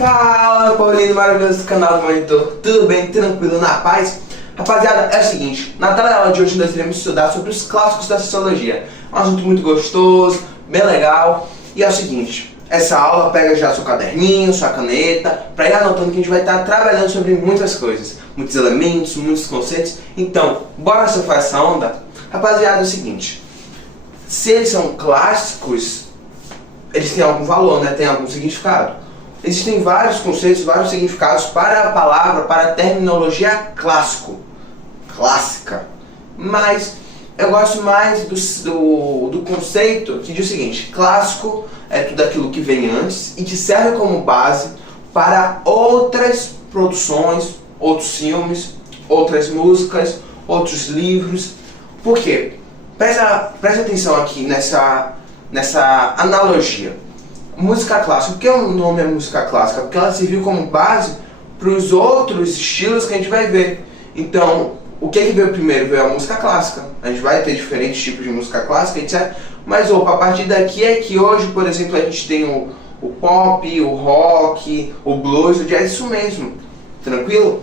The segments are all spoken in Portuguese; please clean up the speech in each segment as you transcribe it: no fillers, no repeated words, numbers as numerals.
Fala, Paulinho maravilhoso do canal do Monitor, tudo bem? Tranquilo, na paz? Rapaziada, é o seguinte, na tela de hoje nós iremos estudar sobre os clássicos da Sociologia. É um assunto muito gostoso, bem legal. E é o seguinte, essa aula pega já seu caderninho, sua caneta, para ir anotando que a gente vai estar trabalhando sobre muitas coisas, muitos elementos, muitos conceitos. Então, bora surfar essa onda? Rapaziada, é o seguinte, se eles são clássicos, eles têm algum valor, né? Tem algum significado. Existem vários conceitos, vários significados para a palavra, para a terminologia clássica. Mas eu gosto mais do conceito que diz o seguinte: clássico é tudo aquilo que vem antes e que serve como base para outras produções, outros filmes, outras músicas, outros livros. Por quê? Presta atenção aqui nessa analogia. Música clássica. Por que o nome é música clássica? Porque ela serviu como base para os outros estilos que a gente vai ver. Então, o que veio primeiro? Veio a música clássica. A gente vai ter diferentes tipos de música clássica, etc. Mas, a partir daqui é que hoje, por exemplo, a gente tem o pop, o rock, o blues, o jazz, isso mesmo. Tranquilo?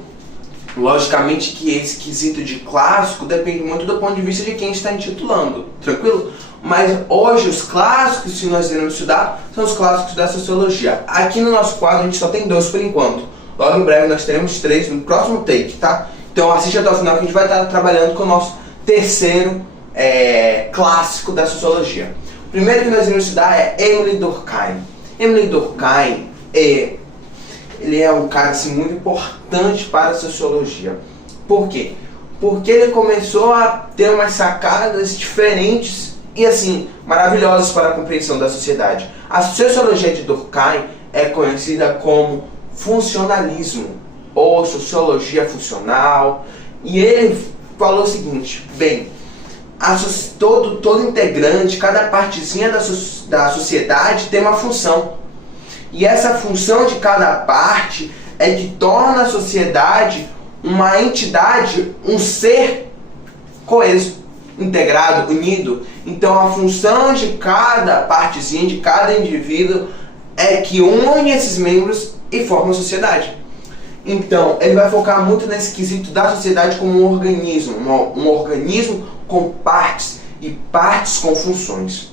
Logicamente que esse quesito de clássico depende muito do ponto de vista de quem está intitulando. Tranquilo? Mas hoje os clássicos que nós iremos estudar são os clássicos da Sociologia. Aqui no nosso quadro a gente só tem 2 por enquanto. Logo em breve nós teremos 3 no próximo take, tá? Então assiste até o final que a gente vai estar trabalhando com o nosso terceiro clássico da Sociologia. O primeiro que nós iremos estudar é Émile Durkheim. Émile Durkheim ele é um cara assim, muito importante para a Sociologia. Por quê? Porque ele começou a ter umas sacadas diferentes e assim, maravilhosas para a compreensão da sociedade. A Sociologia de Durkheim é conhecida como funcionalismo, ou sociologia funcional. E ele falou o seguinte: bem, todo integrante, cada partezinha da sociedade tem uma função. E essa função de cada parte é que torna a sociedade uma entidade, um ser coeso, integrado, unido. Então a função de cada partezinha, de cada indivíduo é que une esses membros e forma a sociedade. Então ele vai focar muito nesse quesito da sociedade como um organismo com partes e partes com funções.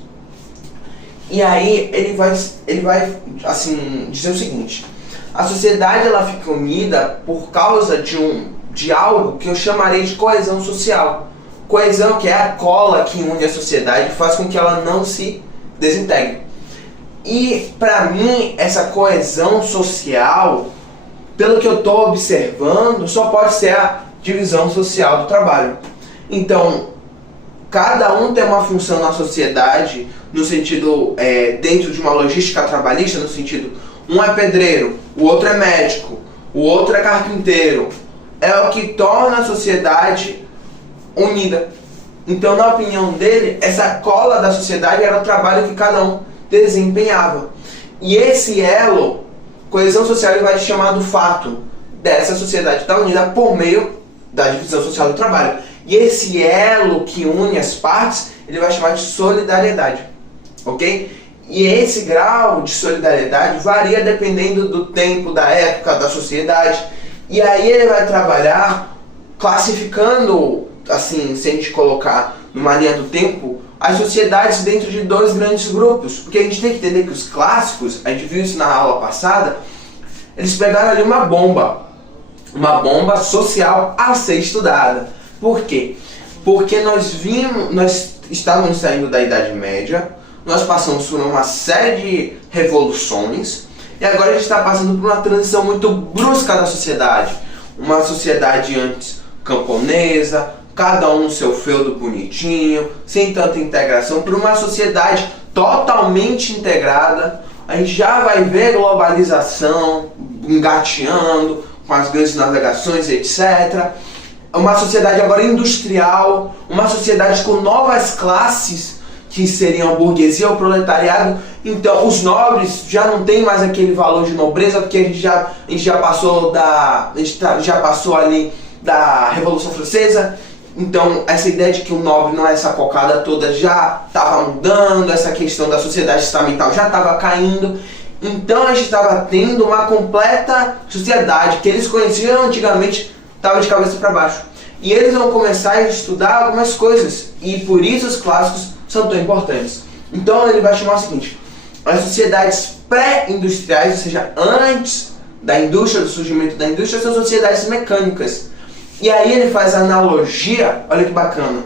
E aí ele vai assim dizer o seguinte: a sociedade ela fica unida por causa de algo que eu chamarei de coesão social. Coesão, que é a cola que une a sociedade e faz com que ela não se desintegre. E para mim essa coesão social, pelo que eu estou observando, só pode ser a divisão social do trabalho. Então cada um tem uma função na sociedade, no sentido, dentro de uma logística trabalhista, no sentido, um é pedreiro, o outro é médico, o outro é carpinteiro. É o que torna a sociedade unida. Então, na opinião dele, essa cola da sociedade era o trabalho que cada um desempenhava. E esse elo, coesão social, ele vai chamar do fato dessa sociedade estar unida por meio da divisão social do trabalho. E esse elo que une as partes, ele vai chamar de solidariedade, ok? E esse grau de solidariedade varia dependendo do tempo, da época, da sociedade. E aí ele vai trabalhar classificando, assim, se a gente colocar numa linha do tempo, as sociedades dentro de 2 grandes grupos. Porque a gente tem que entender que os clássicos, a gente viu isso na aula passada, eles pegaram ali uma bomba social a ser estudada. Por quê? Porque nós estávamos saindo da Idade Média, nós passamos por uma série de revoluções e agora a gente está passando por uma transição muito brusca da sociedade. Uma sociedade antes camponesa, cada um no seu feudo bonitinho, sem tanta integração, para uma sociedade totalmente integrada. A gente já vai ver globalização engateando com as grandes navegações, etc. Uma sociedade agora industrial, uma sociedade com novas classes, que seriam a burguesia, o proletariado. Então os nobres já não tem mais aquele valor de nobreza, porque a gente já passou ali da Revolução Francesa. Então essa ideia de que o nobre não é essa cocada toda já estava mudando, essa questão da sociedade estamental já estava caindo. Então a gente estava tendo uma completa sociedade que eles conheciam antigamente, estava de cabeça para baixo. E eles vão começar a estudar algumas coisas, e por isso os clássicos são tão importantes. Então ele vai chamar o seguinte: as sociedades pré-industriais, ou seja, antes da indústria, do surgimento da indústria, são sociedades mecânicas. E aí ele faz a analogia, olha que bacana,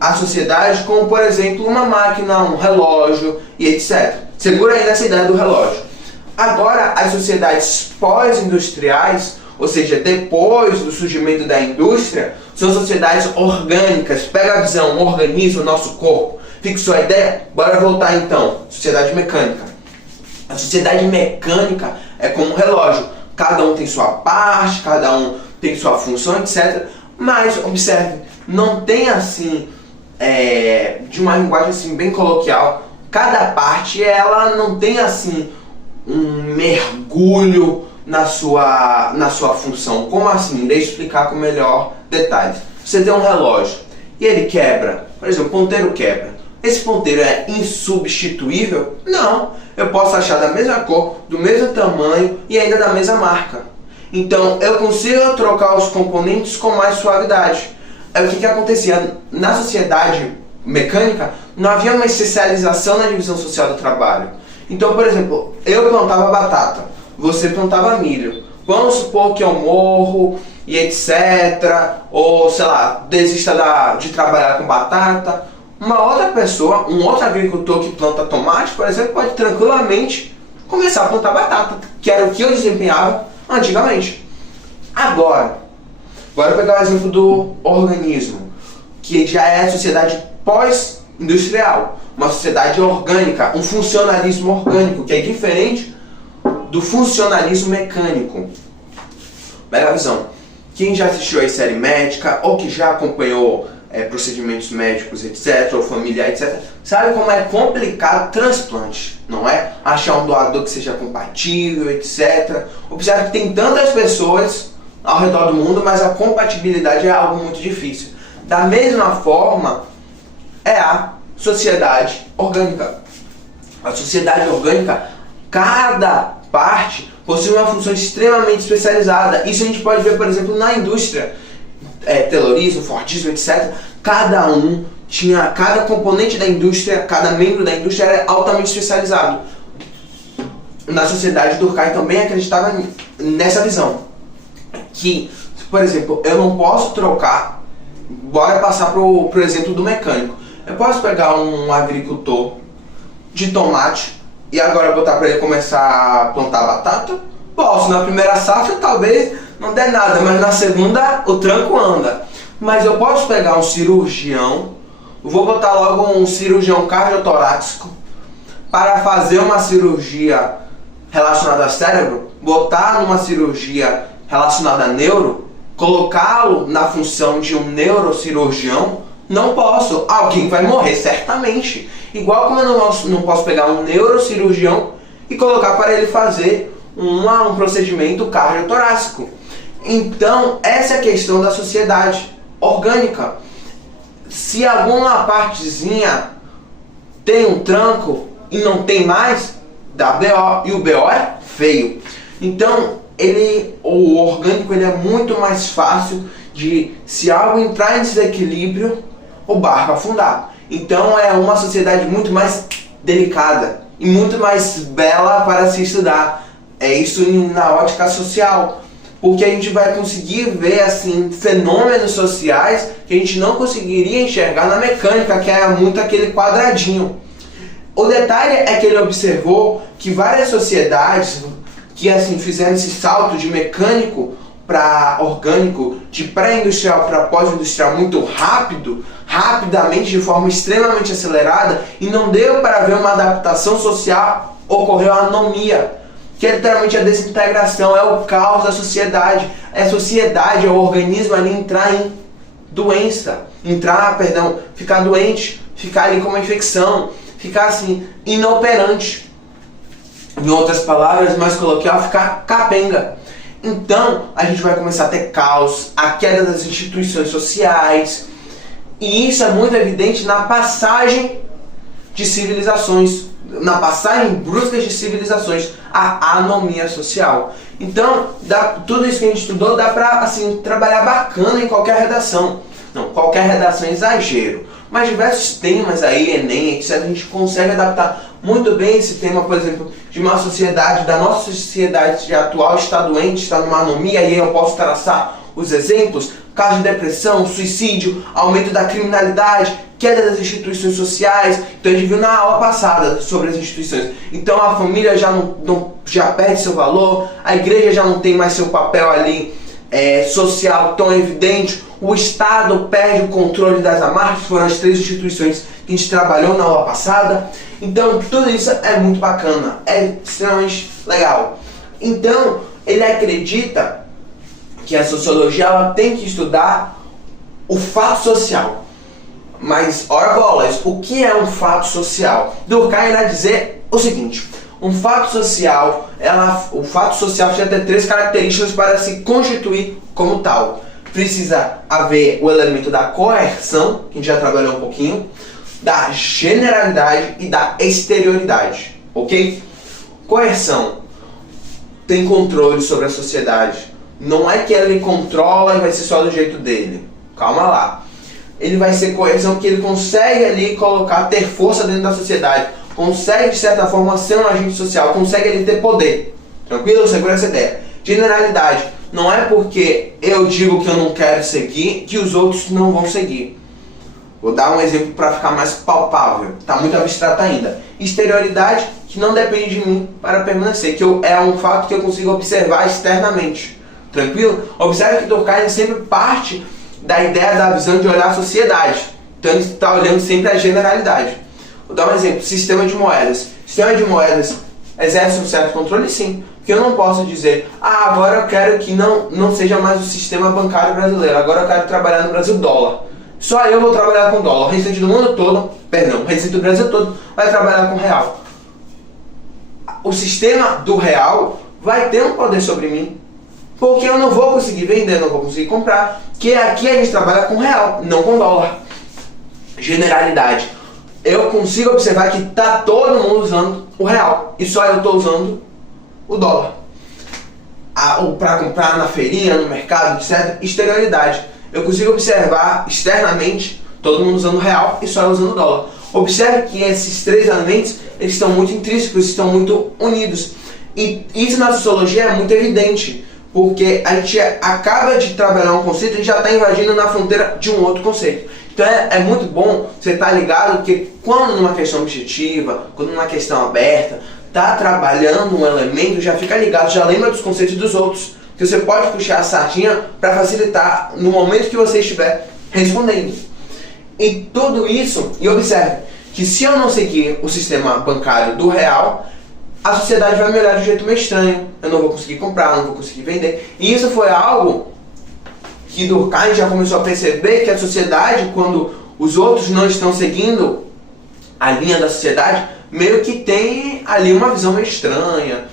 a sociedade como, por exemplo, uma máquina, um relógio e etc. Segura aí nessa ideia do relógio. Agora, as sociedades pós-industriais, ou seja, depois do surgimento da indústria, são sociedades orgânicas. Pega a visão, um organismo, nosso corpo. Fixou a ideia? Bora voltar então. Sociedade mecânica. A sociedade mecânica é como um relógio. Cada um tem sua parte, cada um tem sua função, etc. Mas, observe, não tem assim, de uma linguagem assim bem coloquial, cada parte ela não tem assim um mergulho na sua função. Como assim? Deixa eu explicar com melhor detalhes. Você tem um relógio e ele quebra, por exemplo, o ponteiro quebra. Esse ponteiro é insubstituível? Não. Eu posso achar da mesma cor, do mesmo tamanho e ainda da mesma marca. Então eu consigo trocar os componentes com mais suavidade. É o que acontecia na sociedade mecânica. Não havia uma especialização na divisão social do trabalho. Então, por exemplo, eu plantava batata, você plantava milho. Vamos supor que eu morro e etc. Ou, sei lá, desista de trabalhar com batata. Uma outra pessoa, um outro agricultor que planta tomate, por exemplo, pode tranquilamente começar a plantar batata, que era o que eu desempenhava antigamente. Agora, bora pegar o exemplo do organismo, que já é a sociedade pós-industrial, uma sociedade orgânica, um funcionalismo orgânico, que é diferente do funcionalismo mecânico. Pega a visão. Quem já assistiu a série médica ou que já acompanhou procedimentos médicos, etc., ou familiar, etc., sabe como é complicado transplante, não é? Achar um doador que seja compatível, etc. Observe que tem tantas pessoas ao redor do mundo, mas a compatibilidade é algo muito difícil. Da mesma forma, é a sociedade orgânica. A sociedade orgânica, cada parte possui uma função extremamente especializada. Isso a gente pode ver, por exemplo, na indústria. Taylorismo, Fordismo, etc. Cada componente da indústria, cada membro da indústria era altamente especializado. Na sociedade Durkheim também acreditava nessa visão. Que, por exemplo, eu não posso trocar, bora passar pro exemplo do mecânico. Eu posso pegar um agricultor de tomate e agora botar para ele começar a plantar batata? Posso, na primeira safra talvez não der nada, mas na segunda o tranco anda. Mas eu posso pegar um cirurgião, vou botar logo um cirurgião cardiotorácico para fazer uma cirurgia relacionada ao cérebro, botar numa cirurgia relacionada a neuro, colocá-lo na função de um neurocirurgião? Não posso. Alguém vai morrer certamente. Igual como eu não posso pegar um neurocirurgião e colocar para ele fazer um procedimento cardiotorácico. Então, essa é a questão da sociedade orgânica. Se alguma partezinha tem um tranco e não tem mais, dá BO. E o BO é feio. Então, o orgânico ele é muito mais fácil de, se algo entrar em desequilíbrio, o barco afundar. Então, é uma sociedade muito mais delicada e muito mais bela para se estudar. É isso na ótica social. Porque a gente vai conseguir ver assim fenômenos sociais que a gente não conseguiria enxergar na mecânica, que é muito aquele quadradinho. O detalhe é que ele observou que várias sociedades que assim fizeram esse salto de mecânico para orgânico, de pré-industrial para pós-industrial muito rapidamente, de forma extremamente acelerada, e não deu para ver uma adaptação social, ocorreu a anomia, que é literalmente a desintegração, é o caos da sociedade. É a sociedade, é o organismo ali entrar em doença, ficar doente, ficar ali com uma infecção, ficar assim, inoperante. Em outras palavras, mais coloquial, ficar capenga. Então, a gente vai começar a ter caos, a queda das instituições sociais, e isso é muito evidente na passagem de civilizações, na passagem brusca de civilizações. a anomia social. Então, tudo isso que a gente estudou dá pra assim, trabalhar bacana em qualquer redação. Não, qualquer redação é exagero. Mas diversos temas aí, Enem, etc., a gente consegue adaptar muito bem esse tema, por exemplo, de uma sociedade, da nossa sociedade atual está doente, está numa anomia, e aí eu posso traçar os exemplos, casos de depressão, suicídio, aumento da criminalidade, queda das instituições sociais. Então a gente viu na aula passada sobre as instituições. Então a família já perde seu valor, a igreja já não tem mais seu papel ali social tão evidente, o Estado perde o controle das amarras, foram as 3 instituições que a gente trabalhou na aula passada. Então tudo isso é muito bacana, é extremamente legal. Então ele acredita que a sociologia ela tem que estudar o fato social. Mas, ora bolas, o que é um fato social? Durkheim irá dizer o seguinte: o fato social precisa ter 3 características para se constituir como tal. Precisa haver o elemento da coerção, que a gente já trabalhou um pouquinho, da generalidade e da exterioridade, ok? Coerção tem controle sobre a sociedade. Não é que ele controla e vai ser só do jeito dele. Calma lá. Ele vai ser coerção que ele consegue ali ter força dentro da sociedade. Consegue, de certa forma, ser um agente social. Consegue ele ter poder. Tranquilo? Segura essa ideia. Generalidade. Não é porque eu digo que eu não quero seguir que os outros não vão seguir. Vou dar um exemplo para ficar mais palpável. Está muito abstrato ainda. Exterioridade, que não depende de mim para permanecer. Que é um fato que eu consigo observar externamente. Tranquilo? Observe que Durkheim sempre parte da ideia da visão de olhar a sociedade. Então ele está olhando sempre a generalidade. Vou dar um exemplo. Sistema de moedas. Sistema de moedas exerce um certo controle? Sim. Porque eu não posso dizer, agora eu quero que não seja mais o sistema bancário brasileiro. Agora eu quero trabalhar no Brasil dólar. Só eu vou trabalhar com dólar. O restante do mundo todo, o restante do Brasil todo vai trabalhar com real. O sistema do real vai ter um poder sobre mim. Porque eu não vou conseguir vender, não vou conseguir comprar. Que aqui a gente trabalha com real, não com dólar. Generalidade. Eu consigo observar que está todo mundo usando o real. E só eu estou usando o dólar. Para comprar na feirinha, no mercado, etc. Exterioridade. Eu consigo observar externamente todo mundo usando o real e só eu usando o dólar. Observe que esses 3 elementos eles estão muito intrínsecos, estão muito unidos. E isso na sociologia é muito evidente. Porque a gente acaba de trabalhar um conceito e a gente já está invadindo na fronteira de um outro conceito. Então é muito bom você estar ligado que quando numa questão objetiva, quando numa questão aberta, está trabalhando um elemento, já fica ligado, já lembra dos conceitos dos outros. Que você pode puxar a sardinha para facilitar no momento que você estiver respondendo. E tudo isso, e observe que se eu não seguir o sistema bancário do real, a sociedade vai me olhar de um jeito meio estranho. Eu não vou conseguir comprar, não vou conseguir vender. E isso foi algo que Durkheim já começou a perceber, que a sociedade, quando os outros não estão seguindo a linha da sociedade, meio que tem ali uma visão meio estranha,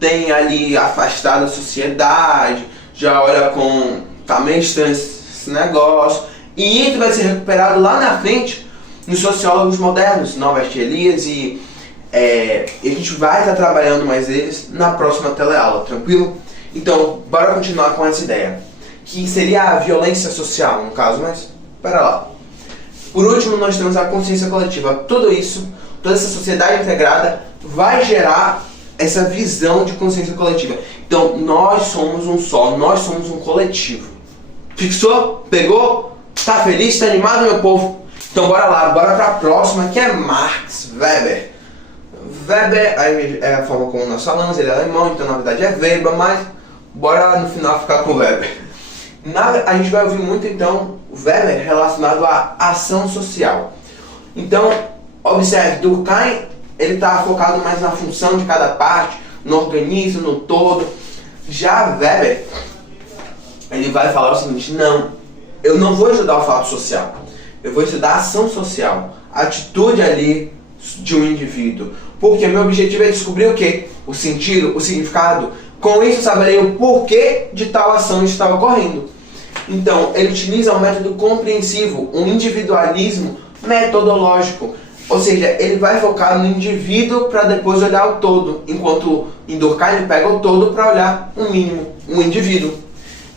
tem ali afastado da sociedade, já olha com, tá meio estranho esse negócio. E isso vai ser recuperado lá na frente nos sociólogos modernos, Norbert Elias e a gente vai estar trabalhando mais eles na próxima teleaula, tranquilo? Então, bora continuar com essa ideia, que seria a violência social, no caso, mas pera lá. Por último, nós temos a consciência coletiva. Tudo isso, toda essa sociedade integrada vai gerar essa visão de consciência coletiva. Então, nós somos um só, nós somos um coletivo. Fixou? Pegou? Tá feliz? Tá animado, meu povo? Então, bora lá, bora pra próxima, que é Max Weber. Weber é a forma como nós falamos, ele é alemão, então na verdade é Weber, mas bora no final ficar com Weber. A gente vai ouvir muito então Weber relacionado à ação social. Então, observe, Durkheim ele está focado mais na função de cada parte, no organismo, no todo. Já Weber, ele vai falar o seguinte: não, eu não vou estudar o fato social, eu vou estudar a ação social, a atitude ali de um indivíduo. Porque meu objetivo é descobrir o quê? O sentido, o significado. Com isso eu saberei o porquê de tal ação estar ocorrendo. Então, ele utiliza um método compreensivo, um individualismo metodológico. Ou seja, ele vai focar no indivíduo para depois olhar o todo, enquanto em Durkheim ele pega o todo para olhar um mínimo, um indivíduo.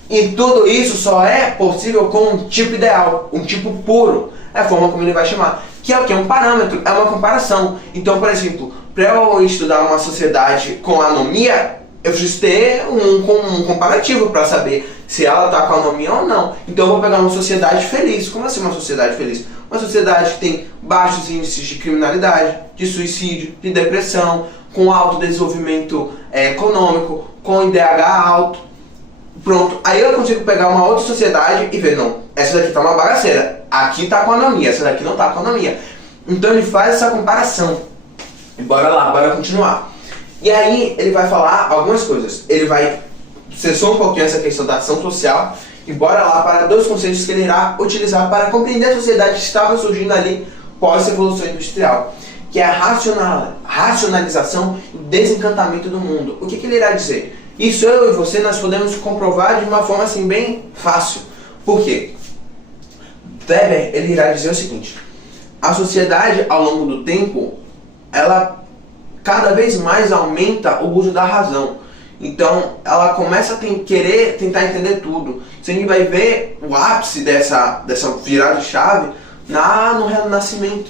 E tudo isso só é possível com um tipo ideal, um tipo puro, é a forma como ele vai chamar, que é o que? Um parâmetro, é uma comparação. Então, por exemplo, para eu estudar uma sociedade com anomia, eu preciso ter um comparativo para saber se ela está com anomia ou não. Então eu vou pegar uma sociedade feliz. Como assim uma sociedade feliz? Uma sociedade que tem baixos índices de criminalidade, de suicídio, de depressão, com alto desenvolvimento econômico, com IDH alto. Pronto, aí eu consigo pegar uma outra sociedade e ver, não, essa daqui tá uma bagaceira, aqui tá com anomia, essa daqui não tá com anomia. Então ele faz essa comparação. E bora lá, bora continuar. E aí ele vai falar algumas coisas. Ele vai cessar um pouquinho essa questão da ação social e bora lá para dois conceitos que ele irá utilizar para compreender a sociedade que estava surgindo ali pós-evolução industrial, que é a racionalização e desencantamento do mundo. O que ele irá dizer? Isso eu e você nós podemos comprovar de uma forma assim bem fácil. Por quê? Weber ele irá dizer o seguinte: a sociedade ao longo do tempo ela cada vez mais aumenta o uso da razão. Então ela começa a querer tentar entender tudo. Você a gente vai ver o ápice dessa virada de chave no Renascimento,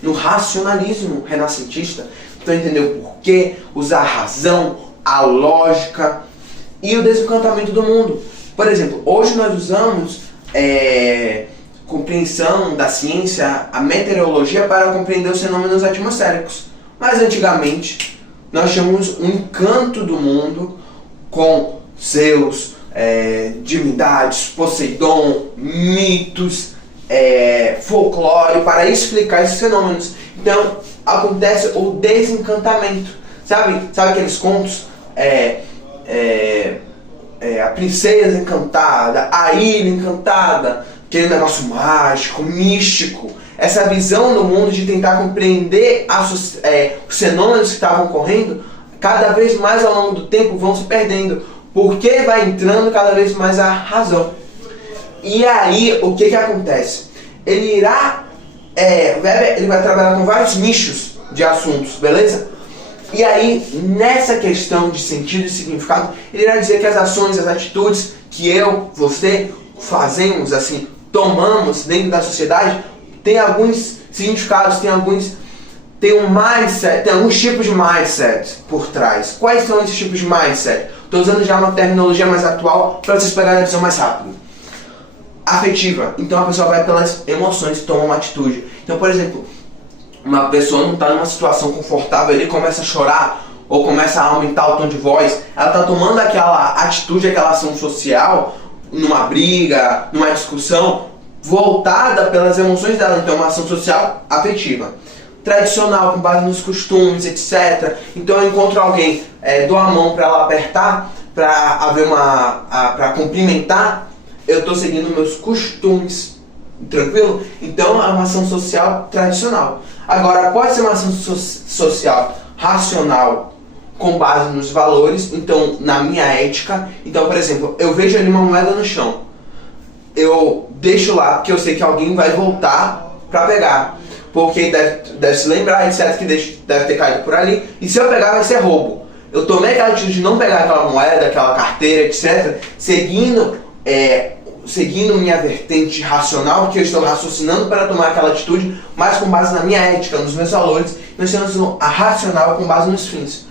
no racionalismo renascentista. Então entender o porquê, usar a razão, a lógica e o desencantamento do mundo. Por exemplo, hoje nós usamos compreensão da ciência, a meteorologia para compreender os fenômenos atmosféricos. Mas antigamente nós tínhamos um encanto do mundo com Zeus, divindades, Poseidon, mitos, folclore para explicar esses fenômenos. Então acontece o desencantamento. Sabe aqueles contos? A princesa encantada, a ilha encantada, aquele negócio mágico, místico. Essa visão do mundo de tentar compreender os fenômenos que estavam ocorrendo, cada vez mais ao longo do tempo vão se perdendo, porque vai entrando cada vez mais a razão. E aí, o que acontece? Weber ele vai trabalhar com vários nichos de assuntos, beleza? E aí, nessa questão de sentido e significado, ele irá dizer que as ações, as atitudes que eu, você, fazemos, assim, tomamos dentro da sociedade, tem alguns significados, tem um mindset, tem alguns tipos de mindset por trás. Quais são esses tipos de mindset? Estou usando já uma terminologia mais atual para vocês pegarem a visão mais rápido. Afetiva. Então a pessoa vai pelas emoções e toma uma atitude. Então, por exemplo, uma pessoa não está numa situação confortável, ele começa a chorar ou começa a aumentar o tom de voz, ela está tomando aquela atitude, aquela ação social, numa briga, numa discussão, voltada pelas emoções dela. Então, uma ação social afetiva. Tradicional, com base nos costumes, etc. Então, eu encontro alguém, dou a mão para ela apertar, para cumprimentar, eu estou seguindo meus costumes. Tranquilo? Então, é uma ação social tradicional. Agora, pode ser uma ação social racional, com base nos valores, então, na minha ética. Então, por exemplo, eu vejo ali uma moeda no chão. Eu deixo lá, porque eu sei que alguém vai voltar para pegar. Porque deve se lembrar, etc, que deve ter caído por ali. E se eu pegar, vai ser roubo. Eu tomei aquela atitude de não pegar aquela moeda, aquela carteira, etc, seguindo minha vertente racional, porque eu estou raciocinando para tomar aquela atitude, mas com base na minha ética, nos meus valores. Nós temos a racional com base nos fins.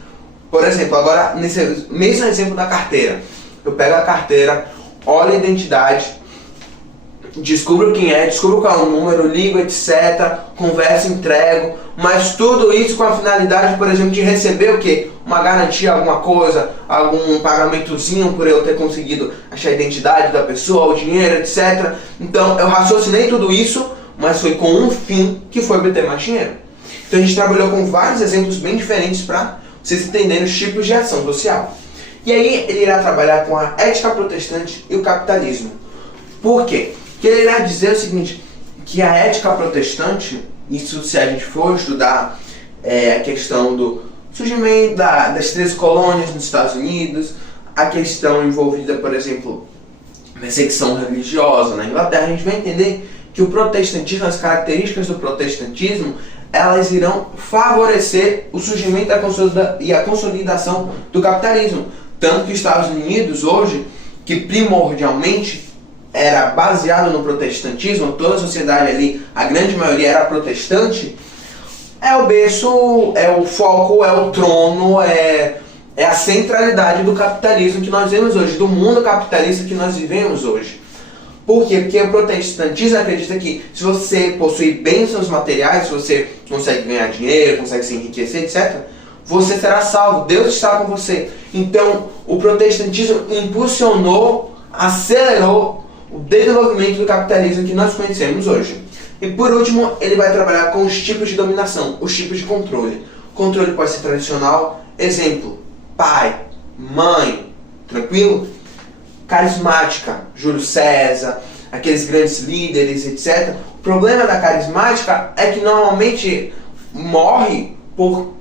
Por exemplo, agora, nesse mesmo exemplo da carteira, eu pego a carteira, olho a identidade, descubro quem é, descubro qual é o número, ligo, etc, converso, entrego, mas tudo isso com a finalidade, por exemplo, de receber o quê? Uma garantia, alguma coisa, algum pagamentozinho por eu ter conseguido achar a identidade da pessoa, o dinheiro, etc. Então eu raciocinei tudo isso, mas foi com um fim, que foi obter mais dinheiro. Então a gente trabalhou com vários exemplos bem diferentes para vocês entenderem os tipos de ação social. E aí ele irá trabalhar com a ética protestante e o capitalismo. Por quê? Porque ele irá dizer o seguinte, que a ética protestante, isso se a gente for estudar a questão do surgimento das 13 colônias nos Estados Unidos, a questão envolvida, por exemplo, perseguição religiosa na Inglaterra, a gente vai entender que o protestantismo, as características do protestantismo, elas irão favorecer o surgimento e a consolidação do capitalismo. Tanto que os Estados Unidos hoje, que primordialmente era baseado no protestantismo, toda a sociedade ali, a grande maioria era protestante, é o berço, é o foco, é o trono, é a centralidade do capitalismo que nós vemos hoje, do mundo capitalista que nós vivemos hoje. Por quê? Porque o protestantismo acredita que se você possui bênçãos materiais, se você consegue ganhar dinheiro, consegue se enriquecer, etc., você será salvo, Deus está com você. Então, o protestantismo impulsionou, acelerou o desenvolvimento do capitalismo que nós conhecemos hoje. E por último, ele vai trabalhar com os tipos de dominação, os tipos de controle. O controle pode ser tradicional, exemplo, pai, mãe, tranquilo? Carismática, Júlio César, aqueles grandes líderes, etc. O problema da carismática é que normalmente morre por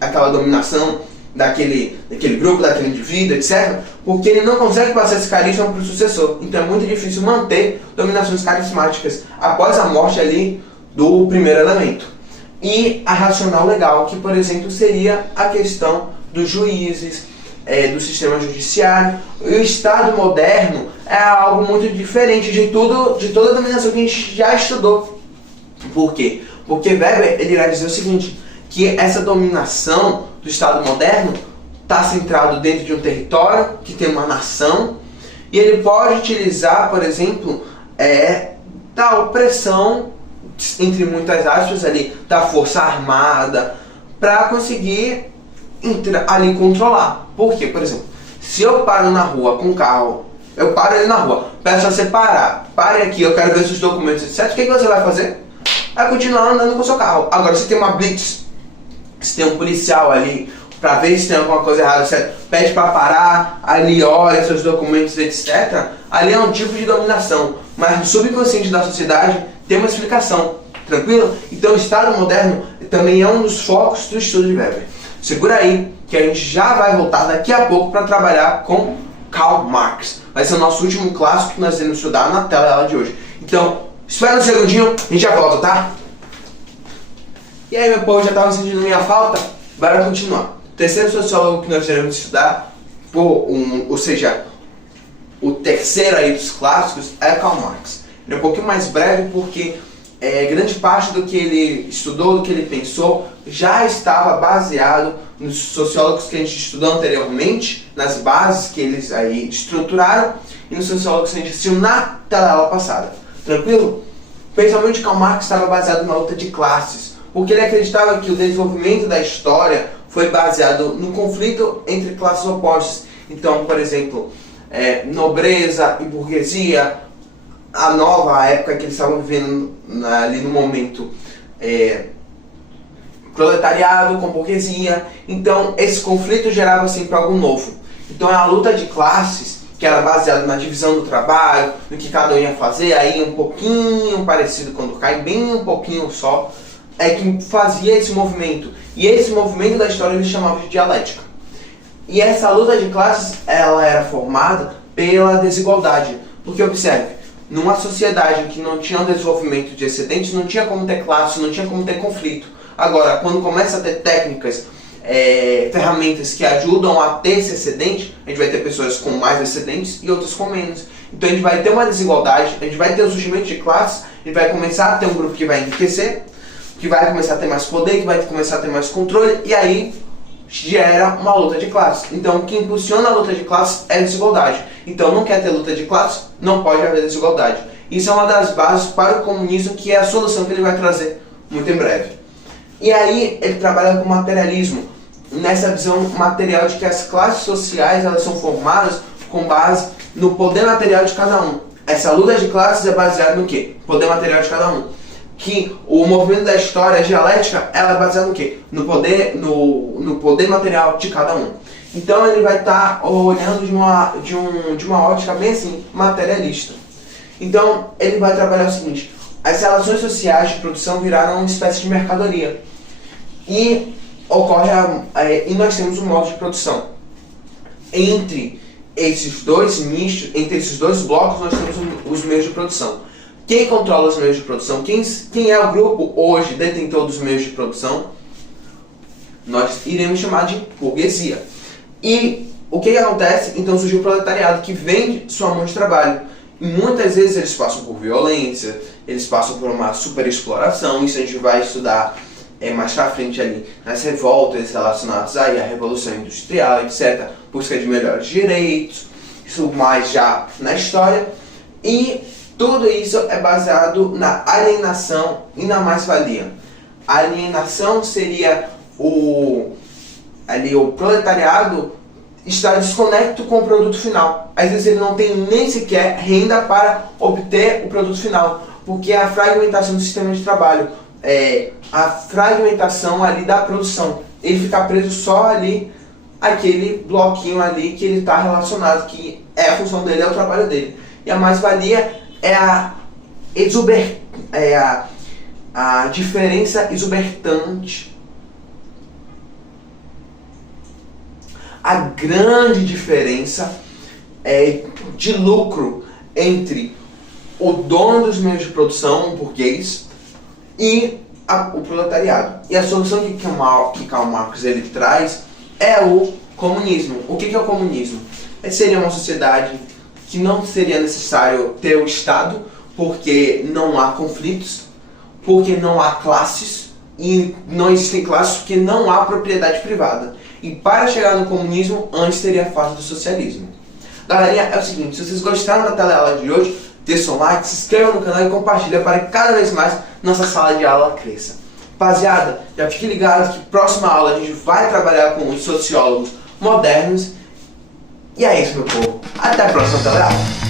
aquela dominação daquele grupo, daquele indivíduo, etc. Porque ele não consegue passar esse carisma para o sucessor. Então é muito difícil manter dominações carismáticas após a morte ali do primeiro elemento. E a racional legal, que por exemplo seria a questão dos juízes, do sistema judiciário. E o Estado moderno é algo muito diferente de toda a dominação que a gente já estudou. Por quê? Porque Weber ele irá dizer o seguinte, que essa dominação do Estado moderno está centrado dentro de um território que tem uma nação, e ele pode utilizar, por exemplo, da opressão, entre muitas aspas ali, da força armada, para conseguir ali controlar. Por quê? Por exemplo, se eu paro na rua com um carro, eu paro ele na rua, peço a você parar, pare aqui, eu quero ver seus documentos, etc. O que você vai fazer? Vai continuar andando com o seu carro. Agora, se tem uma blitz, se tem um policial ali, para ver se tem alguma coisa errada, etc., pede para parar, ali olha seus documentos, etc., ali é um tipo de dominação, mas no subconsciente da sociedade tem uma explicação, tranquilo? Então o Estado moderno também é um dos focos do estudo de Weber. Segura aí, que a gente já vai voltar daqui a pouco para trabalhar com Karl Marx. Vai ser o nosso último clássico que nós iremos estudar na tela de hoje. Então, espera um segundinho, a gente já volta, tá? E aí, meu povo, já estava sentindo minha falta? Bora continuar. O terceiro sociólogo que nós iremos estudar, ou seja, o terceiro aí dos clássicos, é Karl Marx. Ele é um pouquinho mais breve porque grande parte do que ele estudou, do que ele pensou, já estava baseado nos sociólogos que a gente estudou anteriormente, nas bases que eles aí estruturaram, e nos sociólogos que a gente assistiu na tela passada. Tranquilo? O pensamento de Karl Marx estava baseado na luta de classes, porque ele acreditava que o desenvolvimento da história foi baseado no conflito entre classes opostas. Então, por exemplo, nobreza e burguesia, a nova época que eles estavam vivendo ali no momento, proletariado com burguesia. Então, esse conflito gerava sempre algo novo. Então, a luta de classes, que era baseada na divisão do trabalho, no que cada um ia fazer, aí um pouquinho parecido quando cai, bem um pouquinho só, é que fazia esse movimento. E esse movimento da história eles chamavam de dialética. E essa luta de classes, ela era formada pela desigualdade. Porque observe, numa sociedade que não tinha um desenvolvimento de excedentes, não tinha como ter classe, não tinha como ter conflito. Agora, quando começa a ter técnicas, ferramentas que ajudam a ter esse excedente, a gente vai ter pessoas com mais excedentes e outras com menos. Então a gente vai ter uma desigualdade, a gente vai ter o surgimento de classes, a gente vai começar a ter um grupo que vai enriquecer, que vai começar a ter mais poder, que vai começar a ter mais controle, e aí gera uma luta de classes. Então o que impulsiona a luta de classes é a desigualdade. Então não quer ter luta de classes, não pode haver desigualdade. Isso é uma das bases para o comunismo, que é a solução que ele vai trazer muito em breve. E aí ele trabalha com materialismo, nessa visão material de que as classes sociais elas são formadas com base no poder material de cada um. Essa luta de classes é baseada no quê? Poder material de cada um. Que o movimento da história, a dialética, ela é baseada no quê? No poder material de cada um. Então ele vai estar olhando de uma ótica bem assim, materialista. Então ele vai trabalhar o seguinte: as relações sociais de produção viraram uma espécie de mercadoria. E e nós temos um modo de produção. Entre esses dois nichos, entre esses dois blocos, nós temos os meios de produção. Quem controla os meios de produção? Quem é o grupo hoje detentor dos meios de produção? Nós iremos chamar de burguesia. E o que acontece? Então surgiu o proletariado, que vende sua mão de trabalho. E muitas vezes eles passam por violência, eles passam por uma superexploração. Isso a gente vai estudar mais pra frente ali nas revoltas relacionadas aí à Revolução Industrial, etc. Busca de melhores direitos, isso mais já na história. E tudo isso é baseado na alienação e na mais-valia. A alienação seria o proletariado está desconecto com o produto final. Às vezes ele não tem nem sequer renda para obter o produto final, porque é a fragmentação do sistema de trabalho, a fragmentação ali da produção. Ele fica preso só ali, aquele bloquinho ali que ele está relacionado, que é a função dele, é o trabalho dele. E a mais-valia é a diferença exuberante, a grande diferença de lucro entre o dono dos meios de produção, o burguês, e o proletariado. E a solução que Karl Marx ele traz é o comunismo. O que é o comunismo? Seria uma sociedade que não seria necessário ter o Estado, porque não há conflitos, porque não há classes, e não existem classes porque não há propriedade privada. E para chegar no comunismo, antes teria a fase do socialismo. Galerinha, é o seguinte, se vocês gostaram da teleaula de hoje, deixa um like, se inscreva no canal e compartilha para que cada vez mais nossa sala de aula cresça. Rapaziada, já fique ligado que próxima aula a gente vai trabalhar com os sociólogos modernos. E é isso, meu povo. Até a próxima teleaula.